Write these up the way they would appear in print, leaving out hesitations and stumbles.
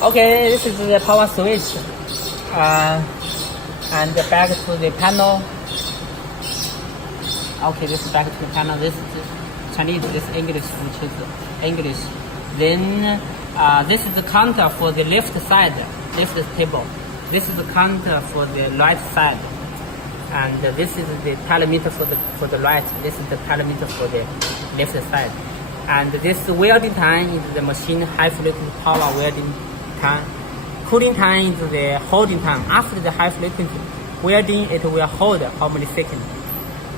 Okay, this is the power switch. And back to the panel. Okay, this is back to the panel. This is Chinese, this is English, which is English. Then this is the counter for the left side, left table. This is the counter for the right side. And this is the telemeter for the right. This is the telemeter for the left side. And this welding time is the machine high frequency power welding time. Cooling time is the holding time. After the high frequency welding, it will hold how many seconds.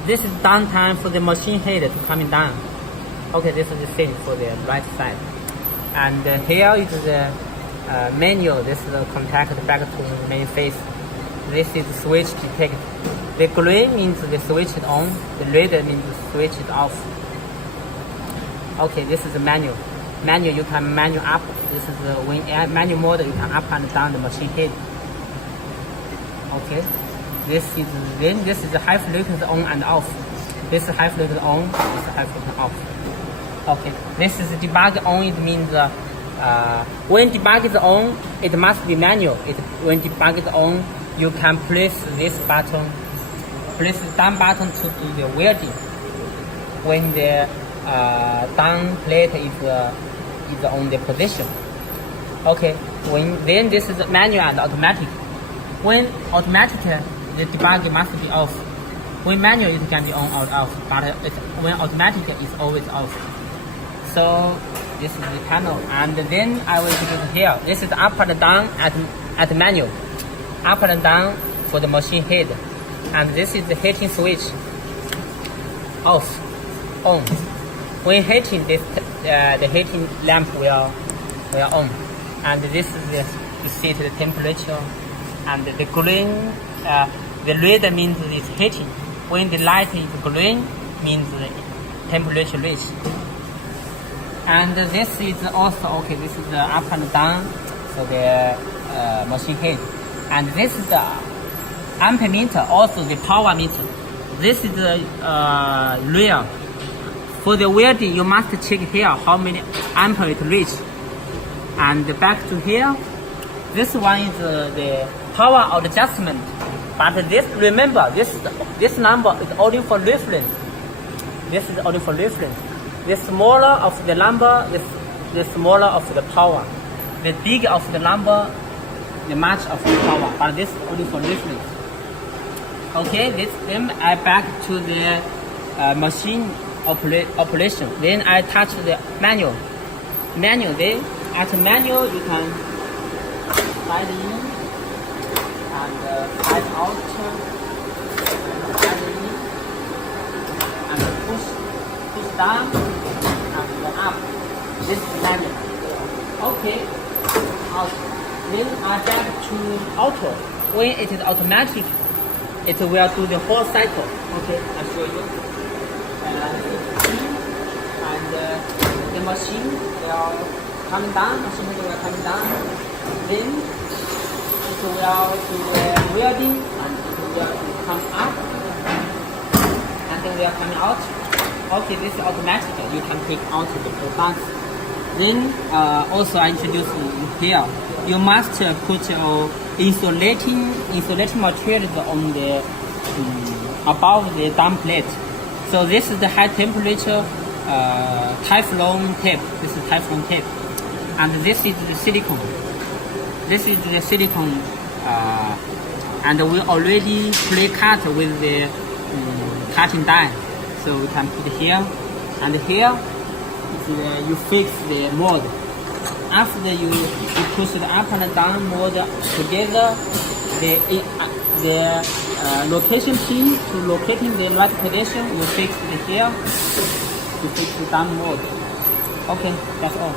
This is downtime for the machine head to coming down. Okay, this is the same for the right side. And here is the manual. This is the contact back to the main phase. This is the switch detect. The green means the switch is on. The red means the switch is off. Okay, this is the manual. Manual, you can manual up. This is the when manual mode, you can up and down the machine head. Okay, this is the high frequency on and off. This is high frequency on. This is high frequency off. Okay, this is debug on. It means when debug is on, it must be manual. When debug is on, you can press this button, press the down button to do the welding. When the down plate is on the position. Okay, then this is manual and automatic. When automatic, the debug must be off. When manual, it can be on or off, but when automatic, it's always off. So this is the panel, and then I will do here. This is up and down at manual, up and down for the machine head, and this is the heating switch. Off, on. When heating, the heating lamp will on, and this is the set the temperature, and the green, the red means it's heating. When the light is green, means the temperature reach. And this is also okay. This is the up and down for the machine head, and this is the ammeter, also the power meter. This is the real. For the welding, you must check here how many ampere it reach. And back to here, this one is the power adjustment. But this, remember, this number is only for reference. This is only for reference. The smaller of the number, the smaller of the power. The bigger of the number, the much of the power. But this is only for reference. Okay, then I back to the machine operation. Then I touch the manual. Then at manual you can slide in and slide out, slide in and push down and up. This is manual. Okay, out. Then I back to auto. When it is automatic, it will do the whole cycle. Okay, I'll show you. And the machine will come down, then it will do the welding, and it will come up, and then will come out. Okay, this is automatic, you can take out the buttons. Then also I introduce you here, you must put insulating materials on the above the down plate. So this is the high temperature Teflon tape. This is Teflon tape, and this is the silicone. This is the silicone, and we already pre-cut with the cutting die. So we can put here, and here you fix the mold. After you push the up and down mold together, the location pin to locating the right position, you fix it here, you fix the down mold. Okay, that's all.